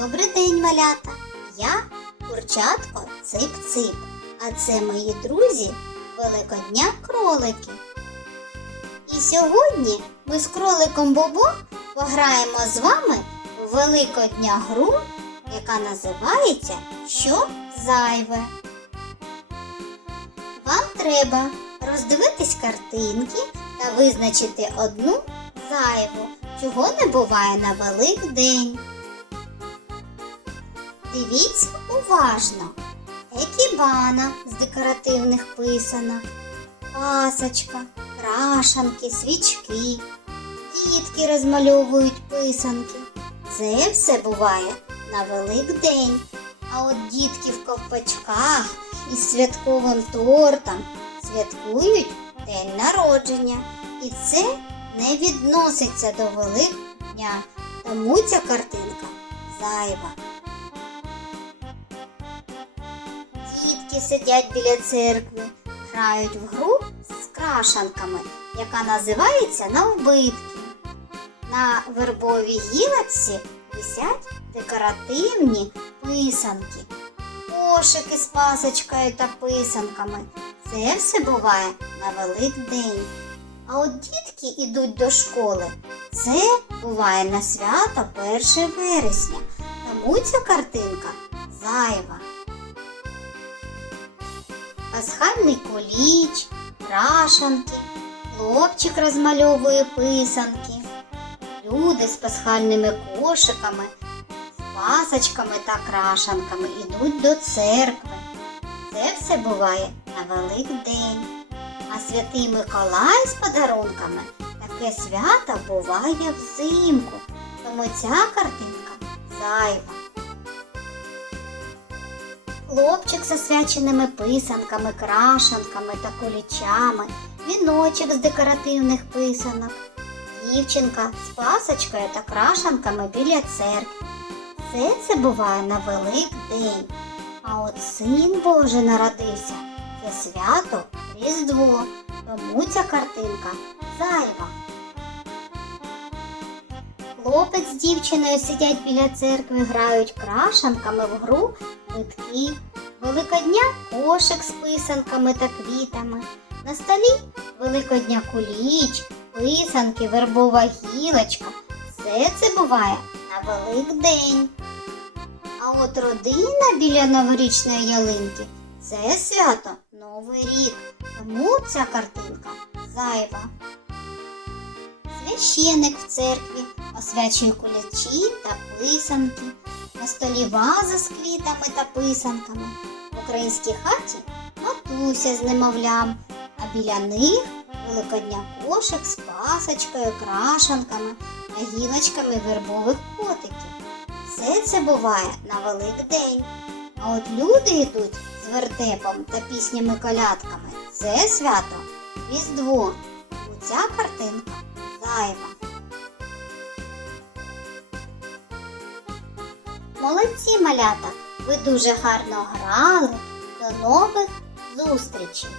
Добрий день, малята! Я курчатко Цip-Цip, а це мої друзі Великодня кролики. І сьогодні ми з кроликом Бобо пограємо з вами в Великодня гру, яка називається Що зайве. Вам треба роздивитись картинки та визначити одну зайву, чого не буває на Великдень. Дивіться уважно. Екібана з декоративних писанок, пасочка, крашанки, свічки, дітки розмальовують писанки. Це все буває на Великдень. А от дітки в ковпачках із святковим тортом святкують день народження. І це не відноситься до Великдня, тому ця картинка зайва. Дітки сидять біля церкви, грають в гру з крашанками, яка називається навбитки. На вербовій гілочці висять декоративні писанки, кошики з пасочкою та писанками. Це все буває на Великдень. А от дітки йдуть до школи. Це буває на свято 1 вересня. Тому ця картинка зайва. Пасхальний коліч, крашанки, хлопчик розмальовує писанки, люди з пасхальними кошиками, з пасочками та крашанками йдуть до церкви. Це все буває на Великдень. А святий Миколай з подарунками таке свято буває взимку. Тому ця картинка зайва. Хлопчик з освяченими писанками, крашанками та колічами, віночок з декоративних писанок, дівчинка з пасочкою та крашанками біля церкви. Все це буває на Великдень. А от син Божий народився. Це свято Різдво. Тому ця картинка зайва. Хлопець з дівчиною сидять біля церкви, грають крашанками в гру квитки. Великодня кошик з писанками та квітами. На столі Великодня куліч, писанки, вербова гілочка. Все це буває на Великдень. А от родина біля новорічної ялинки це свято Новий рік. Тому ця картинка зайва. Священик в церкві освячує кулячі та писанки. На столі ваза з квітами та писанками. В українській хаті матуся з немовлям, а біля них великодня кошик з пасочкою, крашанками та гілочками вербових котиків. Все це буває на Великдень. А от люди йдуть з вертепом та піснями-колядками. Це свято Різдво. Ця картинка зайва. Молодці малята! Ви дуже гарно грали. До нових зустрічей!